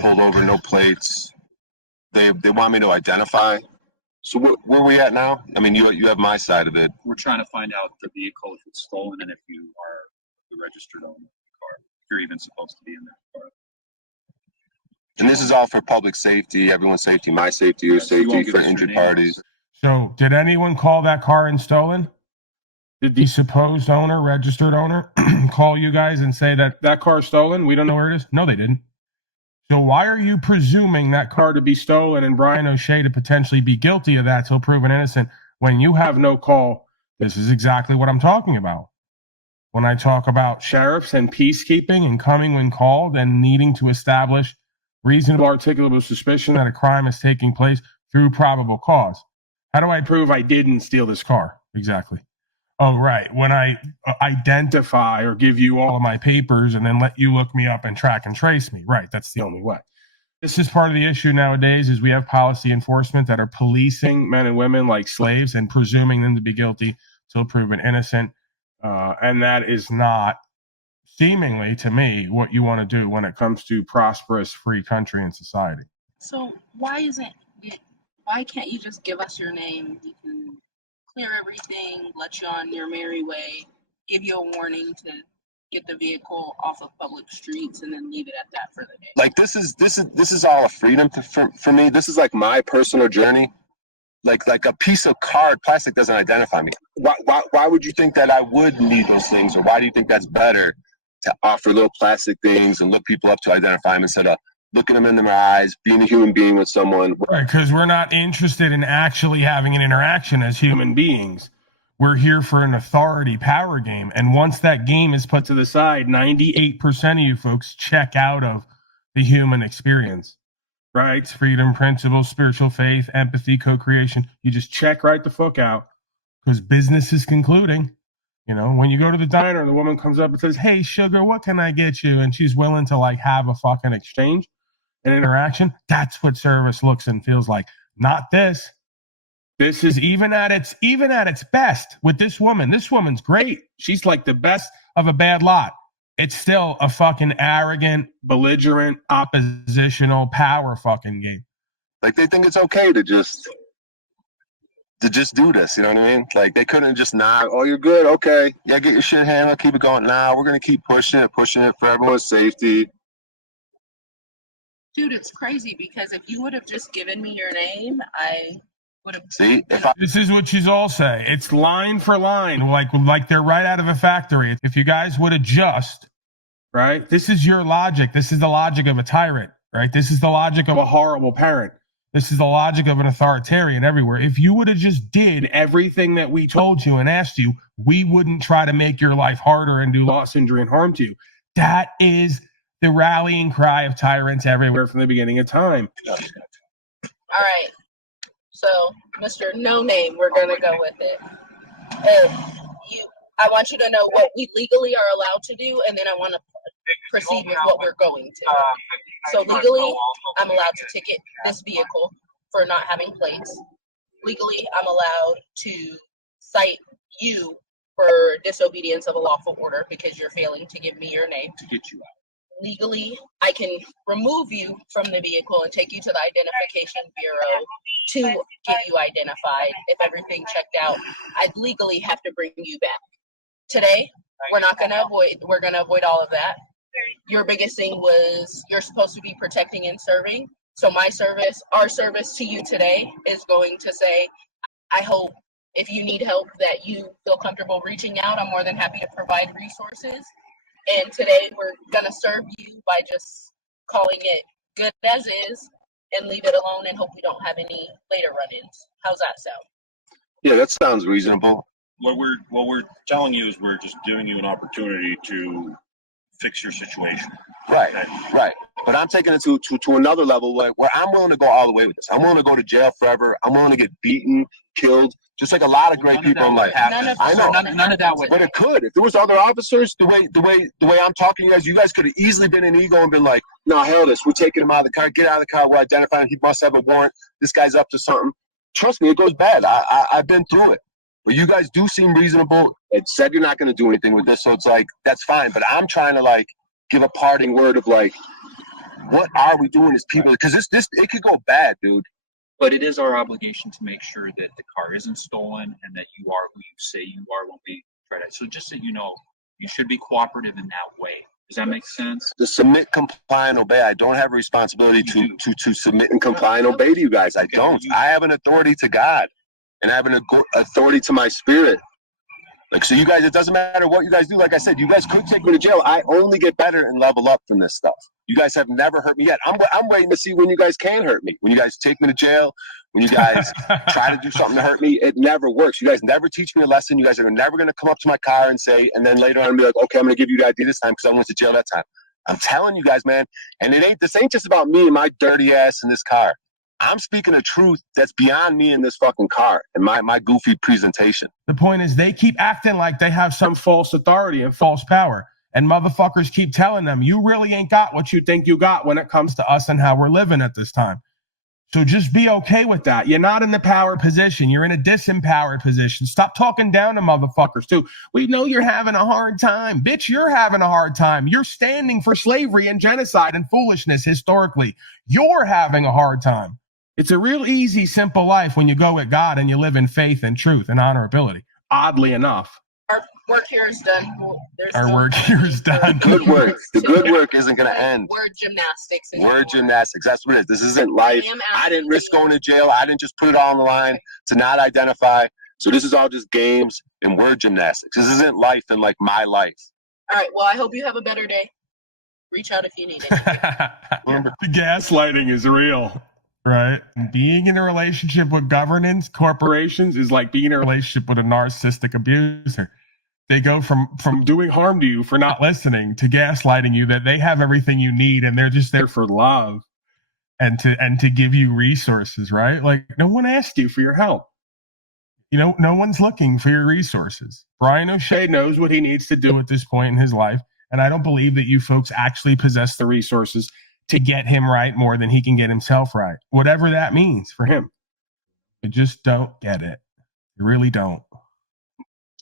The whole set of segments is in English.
pulled over, no plates. They want me to identify. So where are we at now? I mean, you have my side of it. We're trying to find out the vehicle, if it's stolen, and if you are the registered owner of the car, if you're even supposed to be in that car. And this is all for public safety, everyone's safety, my safety, your safety, for injured parties. So did anyone call that car in stolen? Did the supposed owner, registered owner, call you guys and say that that car is stolen? We don't know where it is? No, they didn't. So why are you presuming that car to be stolen and Brian O'Shea to potentially be guilty of that till proven innocent when you have no call? This is exactly what I'm talking about. When I talk about sheriffs and peacekeeping and coming when called and needing to establish reasonable articulable suspicion that a crime is taking place through probable cause. How do I prove I didn't steal this car? Exactly. Oh, right. When I identify or give you all of my papers and then let you look me up and track and trace me. Right. That's the only way. This is part of the issue nowadays is we have policy enforcement that are policing men and women like slaves and presuming them to be guilty till proven innocent. And that is not seemingly to me what you want to do when it comes to prosperous, free country and society. So why can't you just give us your name? We can clear everything, let you on your merry way, give you a warning to get the vehicle off of public streets, and then leave it at that for the day. Like this is all a freedom for me. This is like my personal journey. Like a piece of card, plastic doesn't identify me. Why would you think that I would need those things, or why do you think that's better to offer little plastic things and look people up to identify them instead of looking them in their eyes, being a human being with someone? Right, because we're not interested in actually having an interaction as human beings. We're here for an authority power game. And once that game is put to the side, 98% of you folks check out of the human experience. Rights, freedom, principles, spiritual faith, empathy, co-creation. You just check right the fuck out because business is concluding. You know, when you go to the diner and the woman comes up and says, "Hey, sugar, what can I get you?" And she's willing to like have a fucking exchange, an interaction. That's what service looks and feels like. Not this. This is even at its best with this woman. This woman's great. She's like the best of a bad lot. It's still a fucking arrogant, belligerent, oppositional power fucking game. Like they think it's okay to just do this, you know what I mean? Like they couldn't just not, oh, you're good, okay. Yeah, get your shit handled, keep it going. Nah, we're gonna keep pushing it for everyone's safety. Dude, it's crazy because if you would have just given me your name, I would have. See, this is what she's all say. It's line for line, like they're right out of a factory. If you guys would adjust, right? This is your logic. This is the logic of a tyrant, right? This is the logic of a horrible parent. This is the logic of an authoritarian everywhere. If you would have just did everything that we told you and asked you, we wouldn't try to make your life harder and do loss, injury, and harm to you. That is the rallying cry of tyrants everywhere from the beginning of time. All right. So, Mr. No Name, we're going to go with it. I want you to know what we legally are allowed to do, and then I want to proceed with what we're going to. So legally, I'm allowed to ticket this vehicle for not having plates. Legally, I'm allowed to cite you for disobedience of a lawful order because you're failing to give me your name. To get you out. Legally, I can remove you from the vehicle and take you to the Identification Bureau to get you identified. If everything checked out, I'd legally have to bring you back. Today, we're going to avoid all of that. Your biggest thing was you're supposed to be protecting and serving. So our service to you today is going to say, I hope if you need help that you feel comfortable reaching out. I'm more than happy to provide resources. And today we're going to serve you by just calling it good as is and leave it alone and hope we don't have any later run-ins. How's that sound? Yeah, that sounds reasonable. What we're telling you is we're just giving you an opportunity to fix your situation. Right. But I'm taking it to another level where I'm willing to go all the way with this. I'm willing to go to jail forever. I'm willing to get beaten, killed, just like a lot of great people in life. I know. None of that would. But it could. If there was other officers, the way I'm talking to you guys could have easily been in ego and been like, no, hell this. We're taking him out of the car. Get out of the car. We're identifying him. He must have a warrant. This guy's up to something. Trust me, it goes bad. I've been through it. But you guys do seem reasonable. It said you're not going to do anything with this, so it's like, that's fine. But I'm trying to, like, give a parting word of, like, what are we doing as people? Because this it could go bad, dude. But it is our obligation to make sure that the car isn't stolen and that you are who you say you are when we try to. So just so you know, you should be cooperative in that way. Does that make sense? To submit, comply, and obey. I don't have a responsibility to submit and comply and obey to you guys. I don't. I have an authority to God, and I have an authority to my spirit. Like, so you guys, it doesn't matter what you guys do. Like I said, you guys could take me to jail. I only get better and level up from this stuff. You guys have never hurt me yet. I'm waiting to see when you guys can hurt me. When you guys take me to jail, when you guys try to do something to hurt me, it never works. You guys never teach me a lesson. You guys are never going to come up to my car and say, and then later on be like, okay, I'm going to give you the ID this time because I went to jail that time. I'm telling you guys, man. And this ain't just about me and my dirty ass in this car. I'm speaking a truth that's beyond me in this fucking car and my goofy presentation. The point is they keep acting like they have some false authority and false power. And motherfuckers keep telling them, you really ain't got what you think you got when it comes to us and how we're living at this time. So just be okay with that. You're not in the power position. You're in a disempowered position. Stop talking down to motherfuckers too. We know you're having a hard time. Bitch, you're having a hard time. You're standing for slavery and genocide and foolishness historically. You're having a hard time. It's a real easy, simple life when you go with God and you live in faith and truth and honorability. Oddly enough. Our work here is done. Our work here is done. Good work. The good work isn't going to end. Word gymnastics. Word gymnastics. That's what it is. This isn't life. I didn't risk going to jail. I didn't just put it all on the line to not identify. So this is all just games and word gymnastics. This isn't life and like my life. All right. Well, I hope you have a better day. Reach out if you need it. The gaslighting is real. Right. Being in a relationship with governance, corporations is like being in a relationship with a narcissistic abuser. They go from doing harm to you for not listening to gaslighting you that they have everything you need and they're just there for love and to give you resources, right? Like no one asked you for your help. You know, no one's looking for your resources. Brian O'Shea knows what he needs to do at this point in his life. And I don't believe that you folks actually possess the resources to get him right more than he can get himself right. Whatever that means for him. I just don't get it. You really don't.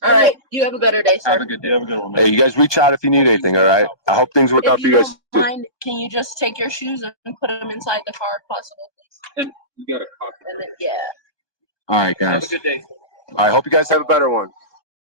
All right. You have a better day, sir. Have a good day. Have a good one, man. Hey, you guys reach out if you need anything, all right? I hope things work out If for you you guys. don't mind, can you just take your shoes and put them inside the car if possible, please? And you got a copy. And then, yeah. All right, Have guys. a good day. I hope you guys have a better one.